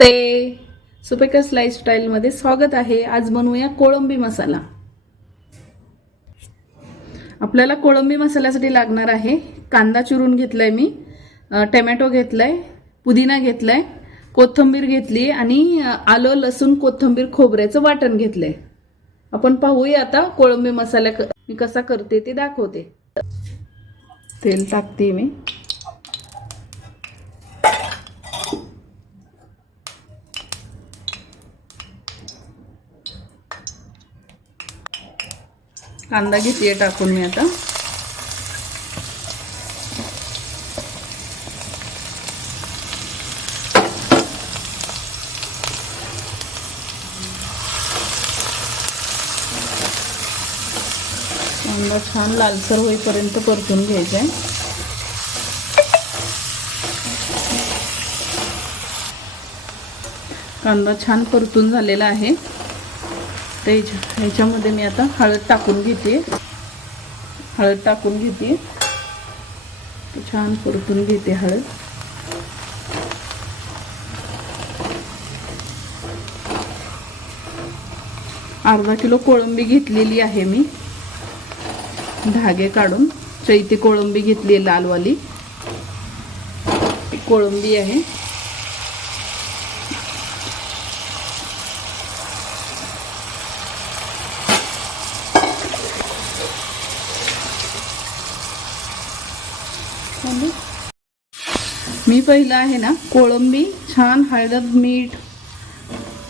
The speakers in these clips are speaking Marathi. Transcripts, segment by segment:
नमस्ते. सुपेकर्स लाईफस्टाईलमध्ये स्वागत आहे. आज बनवूया कोळंबी मसाला. आपल्याला कोळंबी मसाल्यासाठी लागणार आहे. कांदा चिरून घेतलाय मी अ, टमॅटो घेतलाय पुदिना घेतलाय कोथिंबीर घेतली आणि आलं लसूण कोथिंबीर खोबऱ्याचं वाटण घेतलंय. आपण पाहूया आता कोळंबी मसाला मी कसा करते ते दाखवते. तेल टाकते मी. कांदा घेते टाकून मी आता. कांदा छान लालसर होईपर्यंत परतून घ्यायचा आहे. कांदा छान परतून झालेला आहे. तर ह्याच्यामध्ये मी आता हळद टाकून घेते. हळद टाकून घेते. छान परतून घेते हळद. अर्धा किलो कोळंबी घेतलेली आहे मी. धागे काढून. चैती कोळंबी घेतली आहे लालवाली. कोळंबी आहे. चालू. मी पहिलं आहे ना कोळंबी छान हळद मीठ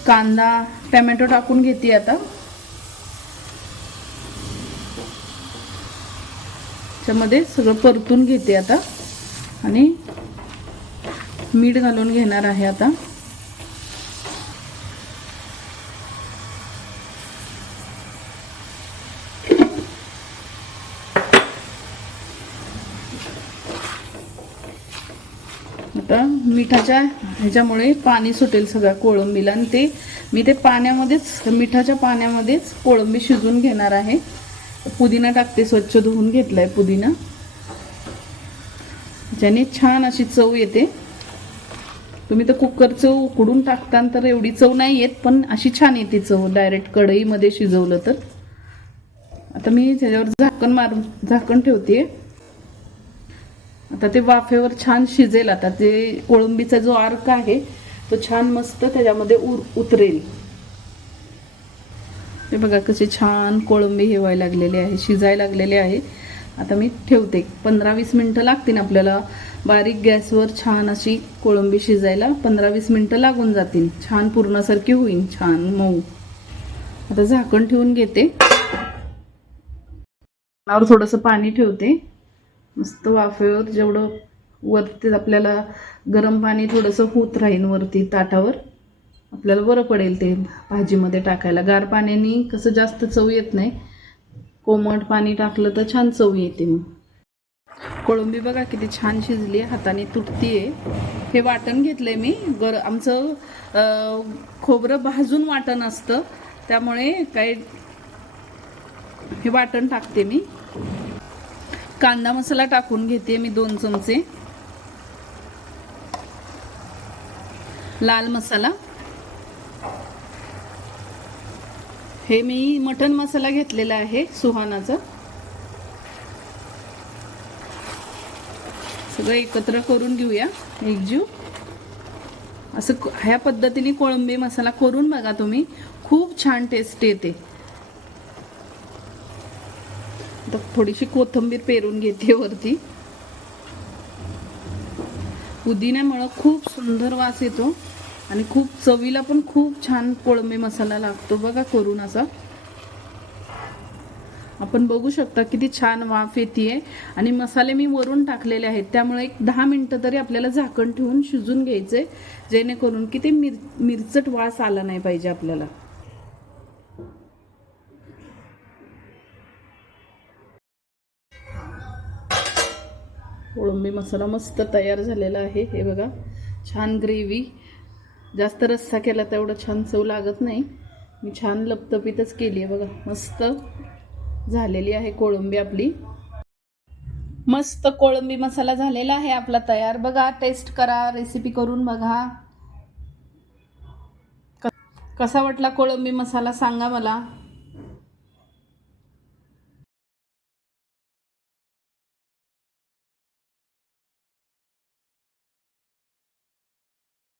कांदा टमॅटो टाकून घेते आता. त्याच्यामध्ये सगळं परतून घेते आता. आणि मीठ घालून घेणार आहे आता. आता मिठाच्या ह्याच्यामुळे पाणी सुटेल सगळ्या कोळंबीला. आणि ते मी ते पाण्यामध्येच मिठाच्या पाण्यामध्येच कोळंबी शिजून घेणार आहे. पुदिना टाकते स्वच्छ धुवून घेतलाय पुदिना. ज्याने छान अशी चव येते. तुम्ही तर कुकरचं उकडून टाकता तर एवढी चव नाही येत पण अशी छान येते चव. डायरेक्ट कढईमध्ये शिजवलं तर. आता मी त्याच्यावर झाकण मार झाकण ठेवते आता ते वाफेवर छान शिजेल आता. ते कोळंबीचा जो अर्क आहे तो छान मस्त त्याच्यामध्ये उर उतरेल. ते बघा कसे छान कोळंबी हे व्हायला लागलेले आहे शिजायला लागलेले आहे. आता मी ठेवते. पंधरा वीस मिनटं लागतील आपल्याला. बारीक गॅसवर छान अशी कोळंबी शिजायला पंधरा वीस मिनटं लागून जातील. छान पूर्णासारखी होईल छान मऊ. आता झाकण ठेवून घेते. थोडंसं पाणी ठेवते. मस्त वाफेवर जेवढं वरती आपल्याला गरम पाणी थोडंसं होत राहील वरती ताटावर आपल्याला बरं पडेल ते भाजीमध्ये टाकायला. गार पाण्याने कसं जास्त चव येत नाही. कोमट पाणी टाकलं तर छान चव येते मग. कोळंबी बघा किती छान शिजली आहे हाताने तुटतीये. हे वाटण घेतलंय मी. गर आमचं खोबरं भाजून वाटण असतं. त्यामुळे काय हे वाटण टाकते मी. कांदा मसाला टाकून घेते मी दोन चमचे. लाल मसाला. हे मी मटन मसाला घेतलेला आहे सुहानाचा. सगळं एकत्र करून घेऊया एकजीव असं ह्या पद्धतीने कोळंबी मसाला करून बघा तुम्ही. खूप छान टेस्ट येते. आता थोडीशी कोथिंबीर पेरून घेते वरती. पुदिन्यामुळं खूप सुंदर वास येतो आणि खूप चवीला पण खूप छान कोळंबी मसाला लागतो बघा करून असा आपण बघू शकता किती छान वाफ येते आणि मसाले मी वरून टाकलेले आहेत. त्यामुळे एक दहा मिनटं तरी आपल्याला झाकण ठेवून शिजून घ्यायचे जेणेकरून की ते मिर मिरचट वास आला नाही पाहिजे आपल्याला. कोळंबी मसाला मस्त तयार झालेला आहे. हे बघा छान ग्रेव्ही जास्त रस्सा केला तेवढं छान चव लागत नाही. मी छान लपतपीतच केली आहे बघा. मस्त झालेली आहे कोळंबी आपली. मस्त कोळंबी मसाला झालेला आहे आपला तयार. बघा टेस्ट करा रेसिपी करून बघा. कसा वाटला कोळंबी मसाला सांगा मला.